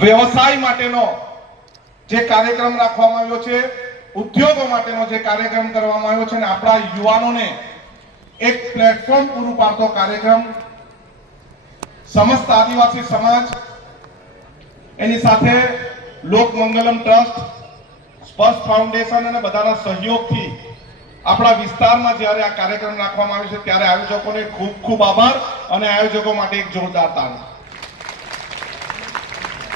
વ્યવસાય માટેનો જે કાર્યક્રમ રાખવામાં આવ્યો છે, ઉદ્યોગો માટેનો જે કાર્યક્રમ કરવામાં આવ્યો છે અને આપણા યુવાનોને એક પ્લેટફોર્મ પૂરું પાડતો કાર્યક્રમ, સમસ્ત આદિવાસી સમાજ, એની સાથે લોકમંગલમ ટ્રસ્ટ, સ્પર્શ ફાઉન્ડેશન અને બધાના સહયોગથી આપણા વિસ્તારમાં જ્યારે આ કાર્યક્રમ રાખવામાં આવ્યો છે, ત્યારે આયોજકોને ખૂબ ખૂબ આભાર અને આયોજકો માટે એક જોરદાર તાળી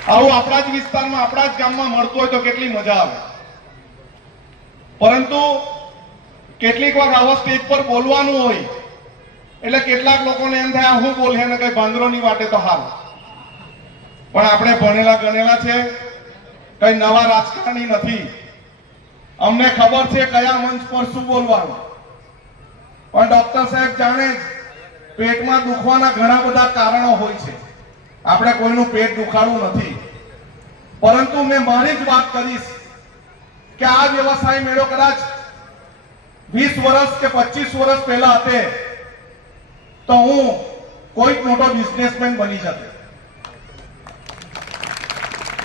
આવું આપણા જ વિસ્તારમાં, આપણા જ ગામમાં મળતું હોય તો કેટલી મજા આવે. પરંતુ કેટલીક વાર આવા સ્ટેજ પર બોલવાનું હોય, એટલે કેટલાક લોકોને એમ થાય હું બોલે ને કઈ ભાંગરોની વાટે તો હાલ પણ આપણે ભણેલા ગણેલા છે, કઈ નવા રાજકારણી નથી. અમને ખબર છે કયા મંચ પર શું બોલવાનું. પણ ડોક્ટર સાહેબ જાણે પેટમાં દુખવાના ઘણા બધા કારણો હોય છે. આપણે કોઈનું પેટ દુખાડવું નથી. પરંતુ મેં મારી જ વાત કરીશ કે આ વ્યવસાય મેળો કદાચ વીસ વર્ષ કે પચીસ વર્ષ પહેલા હતે, તો હું કોઈક મોટો બિઝનેસમેન બની શકે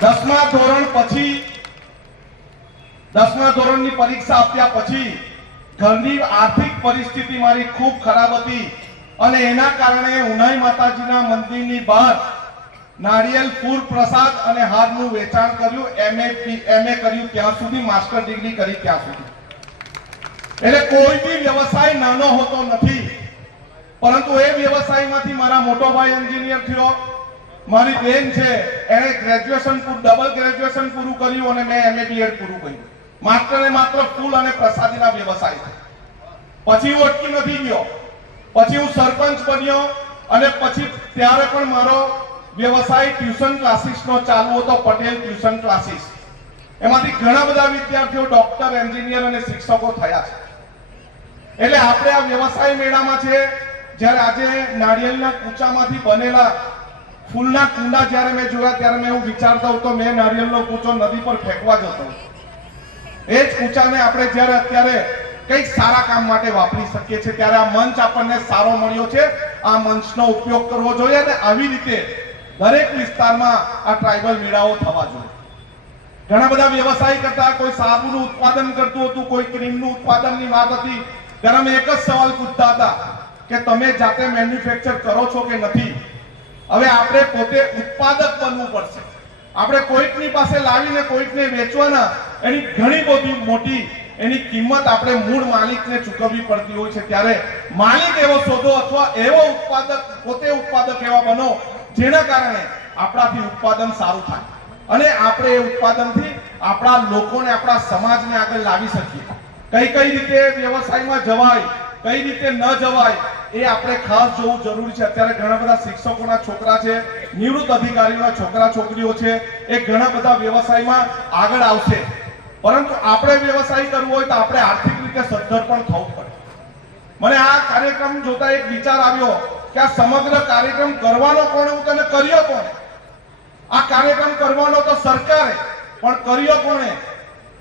દસમા ધોરણ પછી, દસમા ધોરણની પરીક્ષા આપ્યા પછી ઘરની આર્થિક પરિસ્થિતિ મારી ખૂબ ખરાબ હતી અને એના કારણે ઉનાઈ માતાજીના મંદિરની બહાર નારિયેલ ફૂલ પ્રસાદ અને હારનું વેચાણ કર્યું. એમએ એમએ કર્યું ત્યાં સુધી, માસ્ટર ડિગ્રી કરી ત્યાં સુધી. એટલે કોઈ બી વ્યવસાય નાનો હોતો નથી. પરંતુ એ વ્યવસાયમાંથી મારા મોટો ભાઈ એન્જિનિયર થયો. મારી બેન છે, એણે ગ્રેજ્યુએશન ડબલ ગ્રેજ્યુએશન પૂરું કર્યું અને મેં એમએ બીએડ પૂરું કર્યું. માત્ર ને માત્ર ફૂલ અને પ્રસાદીના વ્યવસાય પછી હું અટકી નથી ગયો. પછી હું સરપંચ બન્યો અને પછી ત્યારે પણ મારો વ્યવસાય ટ્યુશન ક્લાસીસનો ચાલુ હતો, પટેલ ટ્યુશન ક્લાસીસ એમાંથી ઘણા બધા વિદ્યાર્થીઓ ડોક્ટર એન્જિનિયર અને શિક્ષકો થયા છે. એટલે આપણે આ વ્યવસાય મેળામાં છે, જ્યારે આજે નાળિયેરના કૂચામાંથી બનેલા ફૂલના કુંડા જ્યારે મેં જોયા ત્યારે મેં એવું વિચારતો હતો, મેં નારિયેળનો કૂચો નદી પર ફેંકવા જતો એ જ કૂચાને આપણે જ્યારે અત્યારે કંઈક સારા કામ માટે વાપરી શકીએ છીએ, ત્યારે આ મંચ આપણને સારો મળ્યો છે. આ મંચનો ઉપયોગ કરવો જોઈએ અને આવી રીતે દરેક વિસ્તારમાં આ ટ્રાઇબલ મેળાઓ થવા જોઈએ. ઘણા બધા વ્યવસાય કરતા કોઈ સાબુનું ઉત્પાદન કરતું હતું, કોઈ ક્રીમનું ઉત્પાદનની વાત હતી. ત્યારે અમે એક જ સવાલ પૂછતા હતા કે તમે જાતે મેન્યુફેક્ચર કરો છો કે નથી? હવે આપણે પોતે ઉત્પાદક બનવું પડશે. આપણે કોઈકની પાસે લાવીને કોઈકને વેચવાના, એની ઘણી બધી મોટી, એની કિંમત આપણે મૂળ માલિકને ચૂકવવી પડતી હોય છે. ત્યારે માલિક એવો શોધો અથવા એવો ઉત્પાદક, પોતે ઉત્પાદક એવા બનો જેના કારણે આપણાથી ઉત્પાદન સારું થાય. અને આપણે એ ઉત્પાદનથી આપણા લોકોને, આપણા સમાજને આગળ લાવી શકીએ. કઈ કઈ રીતે વ્યવસાયમાં જવાય, કઈ રીતે ન જવાય, એ આપણે ખાસ જોવું જરૂરી છે. અત્યારે ઘણા બધા શિક્ષકોના છોકરા છે, નિવૃત્ત અધિકારીઓના છોકરા, છોકરીઓ છે, એ ઘણા બધા વ્યવસાયમાં આગળ આવશે. પરંતુ આપણે વ્યવસાય કરવો હોય તો આપણે આર્થિક રીતે સદ્ધર પણ થવું પડે. મને આ કાર્યક્રમ જોતા એક વિચાર આવ્યો. કે આ સમગ્ર કાર્યક્રમ કરવાનો કોણે હું તને કર્યો કોણે? આ કાર્યક્રમ કરવાનો તો સરકારે, પણ કર્યો કોણે?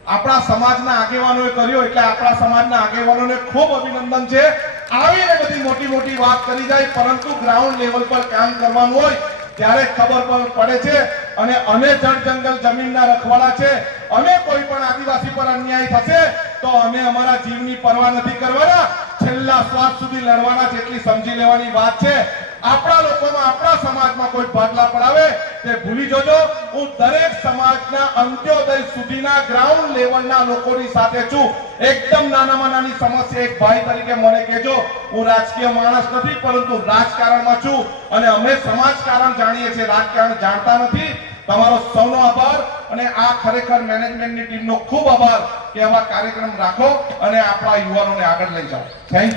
આપણા સમાજના આગેવાનોએ કર્યો, એટલે આપણા સમાજના આગેવાનોને ખૂબ અભિનંદન છે. આવીને બધી મોટી મોટી વાત કરી જાય, પરંતુ ગ્રાઉન્ડ લેવલ પર કામ કરવાનું હોય, ત્યારે ખબર પડે છે. અને અમે જળ જંગલ જમીનના રખવાડા છે. અમે કોઈ પણ આદિવાસી પર અન્યાય થશે, તો અમે અમારા જીવની પરવા નથી કરવાના. છેલ્લા શ્વાસ સુધી લડવાના જેટલી સમજી લેવાની વાત છે. આપણા લોકોમાં, આપણા સમાજમાં કોઈ ભાગલા પડાવે, તે ભૂલી જજો. હું દરેક સમાજના અંત્યોદય સુધીના ગ્રાઉન્ડ લેવલના લોકોની સાથે છું. એકદમ નાનામાં નાની સમસ્યા એક ભાઈ તરીકે મને કહેજો. હું રાજકીય માણસ નથી, પરંતુ રાજકારણમાં છું. અને અમે સમાજકારણ જાણીએ છીએ. રાજકારણ જાણતા નથી. તમારો સૌનો આભાર. અને આ ખરેખર મેનેજમેન્ટની ટીમનો ખૂબ આભાર કે આવા કાર્યક્રમ રાખો અને આપણા યુવાનોને આગળ લઈ જાઓ. થેન્ક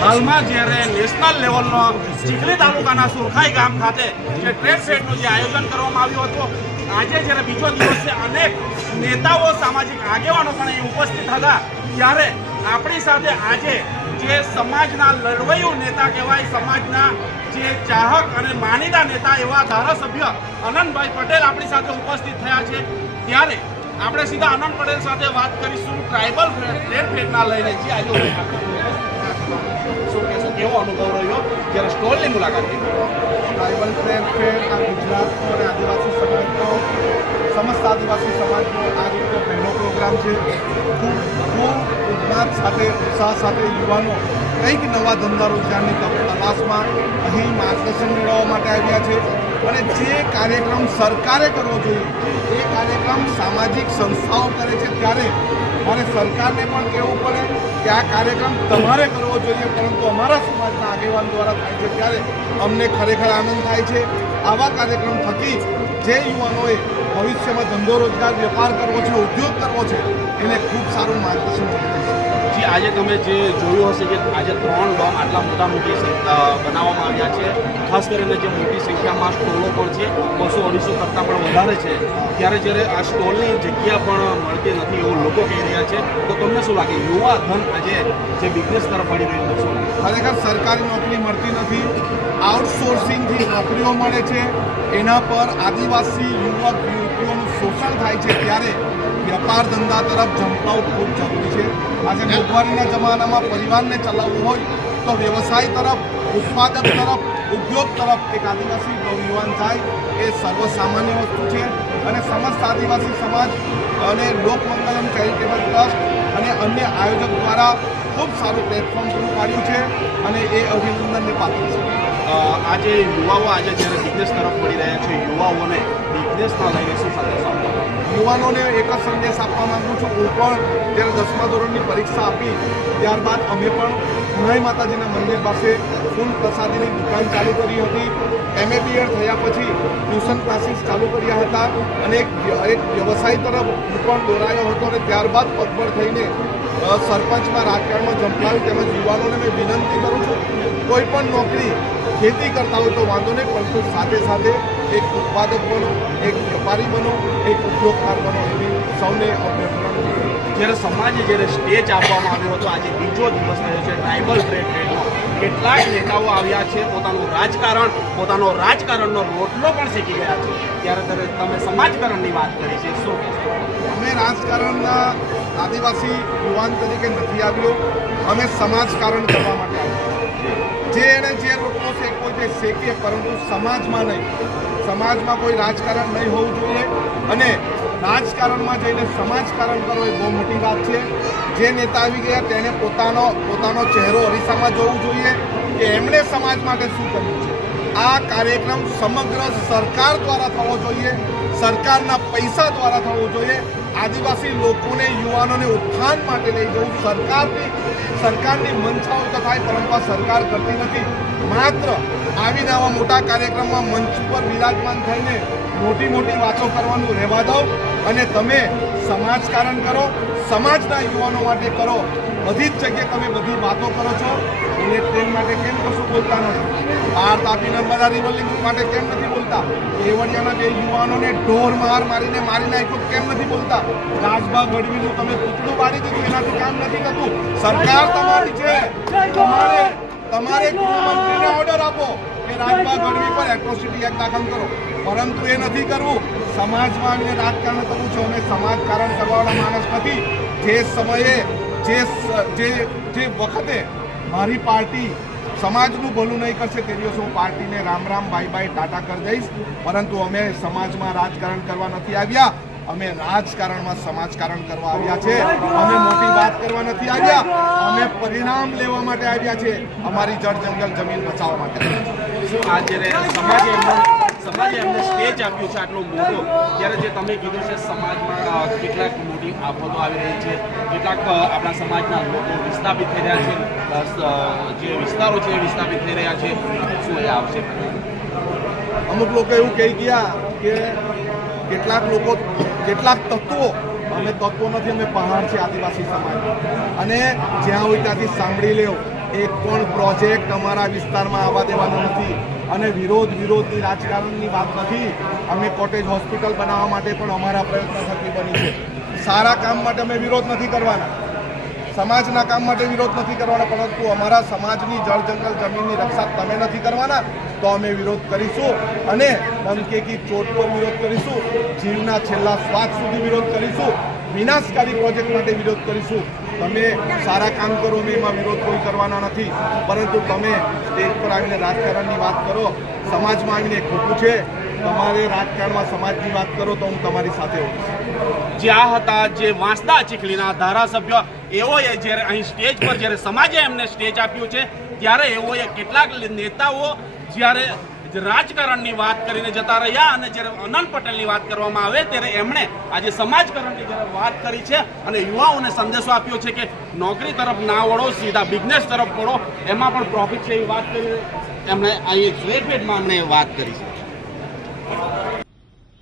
હાલમાં જ્યારે નેશનલ લેવલનો ચીખલી તાલુકાના સુરખાઈ ગામ ખાતે જે ટ્રેડ ફેરનું જે આયોજન કરવામાં આવ્યું હતું, આજે જ્યારે બીજો દિવસ છે, અનેક નેતાઓ, સામાજિક આગેવાનો પણ અહીં ઉપસ્થિત હતા, ત્યારે આપણી સાથે આજે જે સમાજના લડવૈયું નેતા કહેવાય, સમાજના જે ચાહક અને માનીતા નેતા એવા ધારાસભ્ય આનંદભાઈ પટેલ આપણી સાથે ઉપસ્થિત થયા છે. ત્યારે આપણે સીધા આનંદ પટેલ સાથે વાત કરીશું, ટ્રાઇબલ ફેરફેરના ફેરના લઈને. જે, આજે કેવો અનુભવ રહ્યો? જ્યારે સ્ટોલની મુલાકાત લીધી. ટ્રાઇબલ ટ્રેડ ફેર આ ગુજરાતનો અને આદિવાસી સમાજનો, સમસ્ત આદિવાસી સમાજનો આ રીતે પહેલો પ્રોગ્રામ છે ખૂબ ખૂબ ઉન્માદ સાથે, ઉત્સાહ સાથે યુવાનો કંઈક નવા ધંધા રોજગારની તપાસમાં અહીં માર્ગદર્શન મેળવવા માટે આવ્યા છે. અને જે કાર્યક્રમ સરકારે કરવો જોઈએ, એ કાર્યક્રમ સામાજિક સંસ્થાઓ કરે છે. ત્યારે મારે સરકારને પણ કહેવું પડે કે આ કાર્યક્રમ તમારે કરવો જોઈએ, પરંતુ અમારા સમાજના આગેવાન દ્વારા થાય છે ત્યારે અમને ખરેખર આનંદ થાય છે. આવા કાર્યક્રમ થકી જે યુવાનોએ ભવિષ્યમાં ધંધો રોજગાર, વેપાર કરવો છે, ઉદ્યોગ કરવો છે, એને ખૂબ સારું માર્ગદર્શન મળે છે. જી આજે તમે જે જોયું હશે કે આજે ત્રણ ડોમ આટલા મોટા મોટી બનાવવામાં આવ્યા છે, ખાસ કરીને જે મોટી સંખ્યામાં સ્ટોલો પણ છે, બસો અઢીસો કરતાં પણ વધારે છે, ત્યારે જ્યારે આ સ્ટોલની જગ્યા પણ મળતી નથી એવું લોકો કહી રહ્યા છે, તો તમને શું લાગે? યુવા ધન આજે જે બિઝનેસ તરફ વળી રહ્યું છે. ખરેખર સરકારી નોકરી મળતી નથી આઉટસોર્સિંગથી નોકરીઓ મળે છે, એના પર આદિવાસી યુવક, યુવતીઓનું શોષણ થાય છે ત્યારે વેપાર ધંધા તરફ ઝંપલાવવું ખૂબ જરૂરી છે. આજે મોંઘવારીના જમાનામાં પરિવારને ચલાવવું હોય તો વ્યવસાય તરફ, ઉત્પાદક તરફ, ઉદ્યોગ તરફ એક આદિવાસી નવયુવાન થાય એ સર્વસામાન્ય વસ્તુ છે. અને સમસ્ત આદિવાસી સમાજ અને લોકમંગલમ ચેરિટેબલ ટ્રસ્ટ અને અન્ય આયોજક દ્વારા ખૂબ સારું પ્લેટફોર્મ પૂરું પાડ્યું છે અને એ અભિનંદનને પાત્ર છે. આજે યુવાઓ આજે જ્યારે બિઝનેસ તરફ વળી રહ્યા છે, યુવાઓને બિઝનેસના લઈને શું સંદેશ યુવાનોને એક જ સંદેશ આપવા માંગુ છું. હું પણ જ્યારે દસમા ધોરણની પરીક્ષા આપી, ત્યારબાદ અમે પણ ઉનાઈ માતાજીના મંદિર પાસે ફૂલ પ્રસાદીની દુકાન ચાલુ કરી હતી. એમએ બીએડ થયા પછી ટ્યુશન ક્લાસીસ ચાલુ કર્યા હતા અને એક એક વ્યવસાય તરફ હું પણ દોરાયો હતો અને ત્યારબાદ પગભર થઈને સરપંચમાં રાજકારણમાં ઝંપલાવ્યું તેમજ યુવાનોને મેં વિનંતી કરું છું કોઈ પણ નોકરી ખેતી કરતા હોય તો વાંધો નહીં પરંતુ સાથે સાથે એક ઉત્પાદક બનો એક વેપારી બનો એક ઉદ્યોગકાર બનો એવી સૌને અભ્યર્થના જ્યારે સમાજે જ્યારે સ્ટેજ આપવામાં આવ્યો હતો આજે બીજો દિવસ થયો છે ટ્રાઇબલ ટ્રેડ કેટલાક નેતાઓ આવ્યા છે પોતાનું રાજકારણ પોતાનો રાજકારણનો રોટલો પણ શીખી ગયા છે. ત્યારે તમે તમે સમાજકરણની વાત કરી છે શું અમે રાજકારણના આદિવાસી યુવાન તરીકે નથી આવ્યો અમે સમાજકારણ કરવા માટે જે એણે જે રોટલો શેકવો છે શેકીએ પરંતુ સમાજમાં નહીં. સમાજમાં કોઈ રાજકારણ નહીં હોવું જોઈએ. અને રાજકારણમાં જઈને સમાજકારણ કરવો એ બહુ મોટી વાત છે. જે નેતા આવી ગયા, તેણે પોતાનો પોતાનો ચહેરો અરીસામાં જોવું જોઈએ કે એમણે સમાજ માટે શું કર્યું છે. આ કાર્યક્રમ સમગ્ર સરકાર દ્વારા થવો જોઈએ, સરકારના પૈસા દ્વારા થવો જોઈએ. આદિવાસી લોકોને, યુવાનોને ઉત્થાન માટે લઈ જવું, સરકારની સરકારની મંચાઓ થાય, પરંતુ સરકાર કરતી નથી. માત્ર આવીને આવા મોટા કાર્યક્રમમાં મંચ પર વિરાજમાન થઈને મોટી મોટી વાતો કરવાનું રહેવા દો અને તમે સમાજકારણ કરો સમાજના યુવાનો માટે કરો. બધી જ જગ્યાએ તમે બધી વાતો કરો છો અને ટ્રેન માટે કેમ કશું બોલતા નથી? બાર તાપી નર્મદા રિવર લિંક માટે કેમ નથી બોલતા? કેવડિયાના બે યુવાનોને ઢોર માર મારીને મારી નાખ્યું કેમ નથી બોલતા? રાજભા ગઢવીનું તમે પૂતળું પાડી દીધું એનાથી કામ નથી થતું. સરકાર તમારી છે. તમારે તમારે ગૃહમંત્રીને ઓર્ડર આપો. કે રાજભા ગઢવી પર એટ્રોસિટી એક્ટ દાખલ કરો. પરંતુ એ નથી કરવું. સમાજમાં આવીને રાજકારણ કરવું છે. અમે સમાજકારણ કરવાવાળા માણસ નથી. જે સમયે, જે જે જે વખતે મારી પાર્ટી સમાજનું ભલું નહીં કરશે, તે દિવસે હું પાર્ટીને Ram Ram, bye bye, tata કરી દઈશ. પરંતુ અમે સમાજમાં રાજકારણ કરવા નથી આવ્યા. અમે રાજકારણમાં સમાજકારણ કરવા આવ્યા છે. અમે મોટી વાત કરવા નથી આવ્યા. અમે પરિણામ લેવા માટે આવ્યા છે. અમારી જળ જંગલ જમીન બચાવવા માટે. આવ્યા શું આ જ્યારે સમાજે સમાજે એમને સ્ટેજ આપ્યું છે આટલો મોટો? ત્યારે જે તમે કીધું છે સમાજમાં કેટલાક મોટી આફતો આવી રહી છે. કેટલાક આપણા સમાજના લોકો વિસ્થાપિત થઈ રહ્યા છે. જે વિસ્તારો છે એ વિસ્થાપિત થઈ રહ્યા છે. શું એ આવશે? અમુક લોકો એવું કહી ગયા કે કેટલાક લોકો, કેટલાક તત્વો, અમે તત્વો નથી અમે પહાડ છે આદિવાસી સમાજ. અને જ્યાં હોય ત્યાંથી સાંભળી લેવ એક પણ પ્રોજેક્ટ અમારા વિસ્તારમાં આવવા દેવાનો નથી. અને વિરોધ વિરોધની રાજકારણની વાત નથી. અમે કોટેજ હોસ્પિટલ બનાવવા માટે પણ અમારા પ્રયત્ન થકી બની છે. સારા કામ માટે અમે વિરોધ નથી કરવાના. સમાજના કામ માટે વિરોધ નથી કરવાના, પરંતુ અમારા સમાજની જળ જંગલ જમીનની રક્ષા તમે નથી કરવાના, તો અમે વિરોધ કરીશું અને બંકેકી ચોટ પર વિરોધ કરીશું, જીવના છેલ્લા શ્વાસ સુધી વિરોધ કરીશું, વિનાશકારી પ્રોજેક્ટ માટે વિરોધ કરીશું. તમે સારા કામ કરો, અમે એમાં વિરોધ કોઈ કરવાના નથી, પરંતુ તમે સ્ટેજ પર આવીને રાજકારણની વાત કરો, સમાજમાં આવીને ખોટું છે તમારે રાજકારણમાં સમાજની વાત કરો તો હું તમારી સાથે હોઈશ જ્યાં હતા, જે વાંસદા ચીખલીના ધારાસભ્ય, એઓએ જ્યારે અહીં સ્ટેજ પર, જ્યારે સમાજે એમને સ્ટેજ આપ્યું છે, ત્યારે એઓએ કેટલાક નેતાઓ જ્યારે રાજકારણની વાત કરીને જતા રહ્યા અને જ્યારે અનંત પટેલની વાત કરવામાં આવે, ત્યારે એમણે આજે સમાજકરણની જ્યારે વાત કરી છે અને યુવાઓને સંદેશો આપ્યો છે કે નોકરી તરફ ના વળો, સીધા બિઝનેસ તરફ વળો, એમાં પણ પ્રોફિટ છે એવી વાત કરી એમણે અહીં સ્વેરફેટમાં એમણે વાત કરી છે.